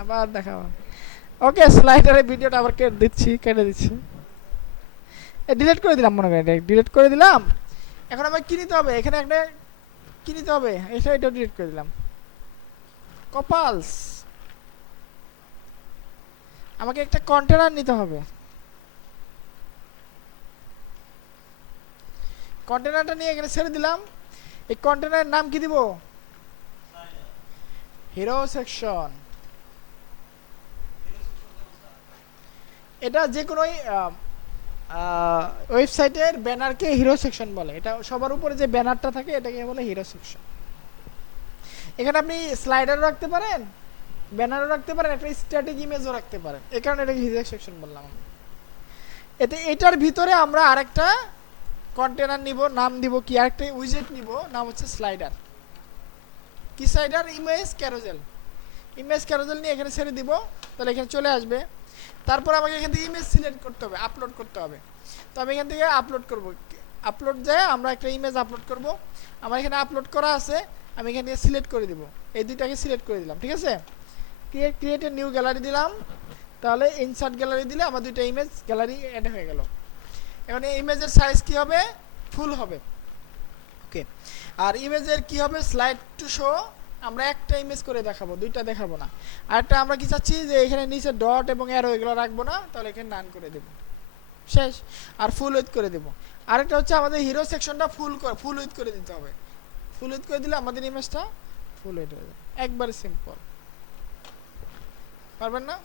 আবার দেখাবো। ওকে, স্লাইডারের ভিডিওটা আবার কেটে দিচ্ছি। ডিলিট করে দিলাম, মনে করেন ডিলিট করে দিলাম। এখন আমাকে কি নিতে হবে, এখানে একটা কি নিতে হবে, এটাও ডিলিট করে দিলাম। কপালস, আমাকে একটা কন্টেনার নিতে হবে। কন্টেনারটা নিয়ে এখানে ছেড়ে দিলাম। এই কন্টেনারের নাম কি দিব? Hero section. এটা যে কোনো ওয়েবসাইটের ব্যানারকে হিরো সেকশন বলে। এটা সবার উপরে যে ব্যানারটা থাকে এটাকে বলে হিরো সেকশন। এখানে আপনি স্লাইডারও রাখতে পারেন, ব্যানারও রাখতে পারেন, একটা স্ট্যাটিক ইমেজও রাখতে পারেন। এই কারণে এটাকে হিরো সেকশন বললাম আমি। এতে এটার ভিতরে আমরা আরেকটা কন্টেনার নিব, নাম দিব কি, আরেকটা উইজেট নিব, নাম হচ্ছে স্লাইডার। কি slider? Image carousel. Image carousel নিয়ে এখানে ছেড়ে দিব, তাহলে এখানে চলে আসবে। তারপর আমাকে এখান থেকে ইমেজ সিলেক্ট করতে হবে, আপলোড করতে হবে। তো আমি এখান থেকে আপলোড করব, আপলোড যায় আমরা একটা ইমেজ আপলোড করব। আমার এখানে আপলোড করা আছে, আমি এখান থেকে সিলেক্ট করে দিব। এই দুইটাকে সিলেক্ট করে দিলাম, ঠিক আছে। ক্রিয়েট এ নিউ গ্যালারি দিলাম, তাহলে ইনসার্ট গ্যালারি দিলে আমার দুইটা ইমেজ গ্যালারি অ্যাড হয়ে গেল। এখন এই ইমেজের সাইজ কি হবে? ফুল হবে। ওকে, আর ইমেজের কি হবে? Slide to show. আমরা একটা ইমেজ করে দেখাবো, দুইটা দেখাবো না। আরেকটা আমরা কি চাচ্ছি যে এখানে নিচে ডট এবং অ্যারো এগুলো রাখবো না, তাহলে এখানে নান করে দেব, শেষ। আর ফুল উইথ করে দেব। আরেকটা হচ্ছে আমাদের হিরো সেকশনটা ফুল উইথ করে দিতে হবে। ফুল উইথ করে দিলে আমাদের ইমেজটা ফুল উইথ হয়ে যাবে। একবারে সিম্পল, পারবেন না?